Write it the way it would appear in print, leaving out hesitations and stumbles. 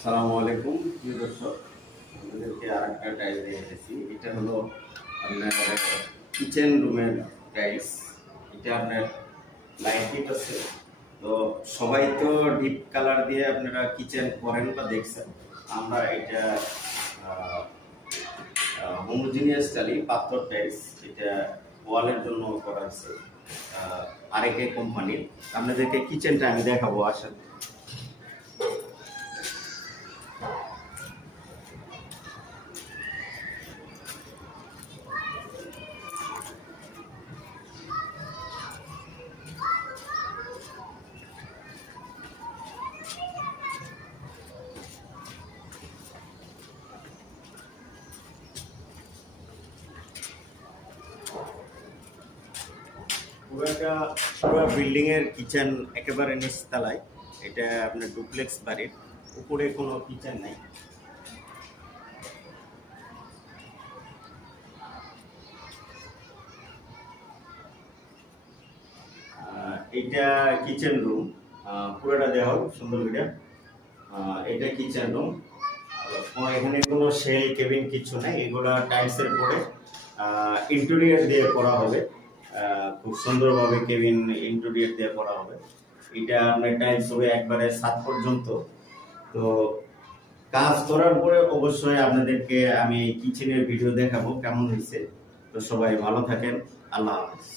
আসসালামু আলাইকুম প্রিয় দর্শক, আপনাদেরকে আরেকটা টাইলস দেখাতেছি। এটা হলো আপনার কিচেন রুমের টাইলস। এটা আপনার লাইট ডিপ আছে। তো সবাই তো ডিপ কালার দিয়ে আপনারা কিচেন করেন বা দেখছেন। আমরা এটা হোমোজিনিয়াস টালি পাথর টাইলস, এটা ওয়ালের জন্য করা হয়েছে আরেকে কোম্পানির। আপনাদেরকে কিচেনটা আমি দেখাবো, আসেন। পুরো বিল্ডিং এর কিচেন একেবারে নিচতলায়। এটা আপনার ডুপ্লেক্স বাড়ির, উপরে কোনো কিচেন নাই। এটা কিচেন রুম, পুরোটা দেওয়া হোক সুন্দর করে। এটা কিচেন রুম। এখানে কোনো সেল কেবিন কিছু নাই, এগুলো টাইলসের পরে ইন্টেরিয়র দিয়ে করা হবে। খুব সুন্দরভাবে কেবিন ইন্টেরিয়র দিয়ে করা হবে। এটা আপনার টাইলস হবে একবারে 7 পর্যন্ত। তো কাজ করার পরে অবশ্যই আপনাদেরকে আমি কিচেনের ভিডিও দেখাবো কেমন হয়েছে। তো সবাই ভালো থাকেন, আল্লাহ হাফেজ।